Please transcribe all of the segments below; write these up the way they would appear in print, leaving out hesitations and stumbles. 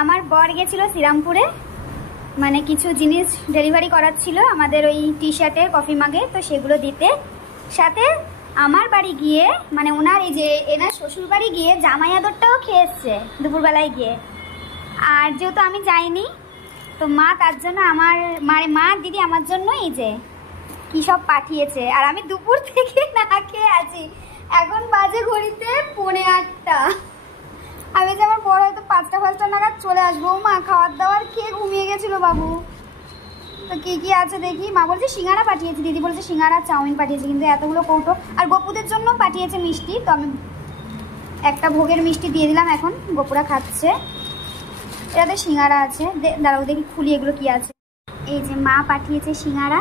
আমার বর গেছিল শ্রীরামপুরে, মানে কিছু জিনিস ডেলিভারি করার ছিল আমাদের ওই টি শার্টে কফি মাগে, তো সেগুলো দিতে। সাথে আমার বাড়ি গিয়ে, মানে ওনার এই যে এনার শ্বশুর বাড়ি গিয়ে জামাই আদরটাও খেয়ে এসছে দুপুরবেলায় গিয়ে। আর যেহেতু আমি যাইনি, তো মা তার জন্য আমার মা দিদি আমার জন্য এই যে কী সব পাঠিয়েছে। আর আমি দুপুর থেকে না খেয়ে আছি, এখন বাজে ঘড়িতে 8:45। আমি যে আমার বড় হয়তো 5টা নাগাদ চলে আসবো। মা খাওয়ার দাওয়ার খেয়ে ঘুমিয়ে গেছিলো বাবু। তো কী কী আছে দেখি। মা বলছে সিঙ্গারা পাঠিয়েছে, দিদি বলছে সিঙ্গারা চাউমিন পাঠিয়েছে, কিন্তু এতগুলো কৌটো। আর গপুদের জন্য পাঠিয়েছে মিষ্টি, তো আমি একটা ভোগের মিষ্টি দিয়ে দিলাম, এখন গপুরা খাচ্ছে। এটাতে সিঙ্গারা আছে, দাঁড়াও দেখি খুলি এগুলো কি আছে। এই যে মা পাঠিয়েছে সিঙ্গারা,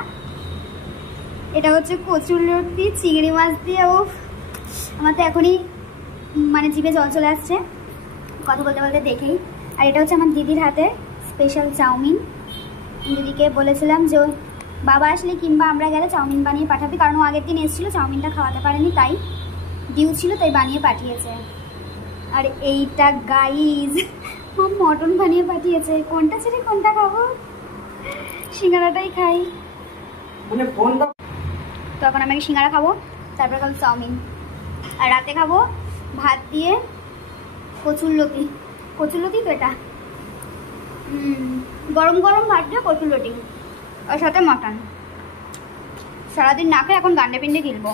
এটা হচ্ছে কচুরলতি চিংড়ি মাছ দিয়ে। ও আমার তো এখনই মানে জিভে জল চলে আসছে কথা বলতে বলতে দেখেই। আর এটা হচ্ছে আমার দিদির হাতে স্পেশাল চাউমিন। দিদিকে বলেছিলাম যে বাবা আসলে কিংবা আমরা গেলে চাউমিন বানিয়ে পাঠাবি, কারণ ও আগের দিন এসেছিলো, চাউমিনটা খাওয়াতে পারেনি, তাই ডিউ ছিল, তাই বানিয়ে পাঠিয়েছে। আর এইটা গাইজ ও মটন বানিয়ে পাঠিয়েছে। কোনটা ছেড়ে কোনটা খাবো, সিঙ্গারাটাই খাই। তো এখন আমি সিঙ্গারা খাবো, তারপর খাবো চাউমিন। আর রাতে খাবো ভাত দিয়ে কচুরলতি। কচুরলতি তো এটা গরম গরম ভাত দিয়ে কচুরলতি, আর সাথে মটন। সারাদিন না খেয়ে এখন গান্ডে পিন্ডে গিলবো।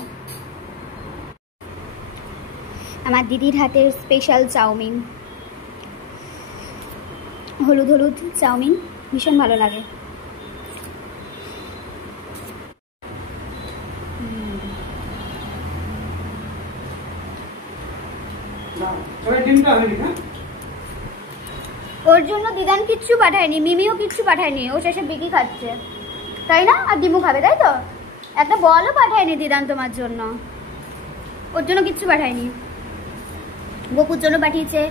আমার দিদির হাতের স্পেশাল চাউমিন, হলুদ হলুদ চাউমিন, ভীষণ ভালো লাগে। ওর জন্য দিদান কিচ্ছু পাঠায়নি, মিমিও কিচ্ছু পাঠায়নি, ও শেষে বিকি খাচ্ছে, তাই না? আর ডিমু খাবে, তাই তো? একটা বলও পাঠায়নি দিদান তোমার জন্য, ওর জন্য কিচ্ছু পাঠায়নি। গপুর জন্য পাঠিয়েছে,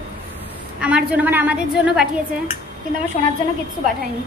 আমার জন্য মানে আমাদের জন্য পাঠিয়েছে, কিন্তু আমার সোনার জন্য কিচ্ছু পাঠায়নি।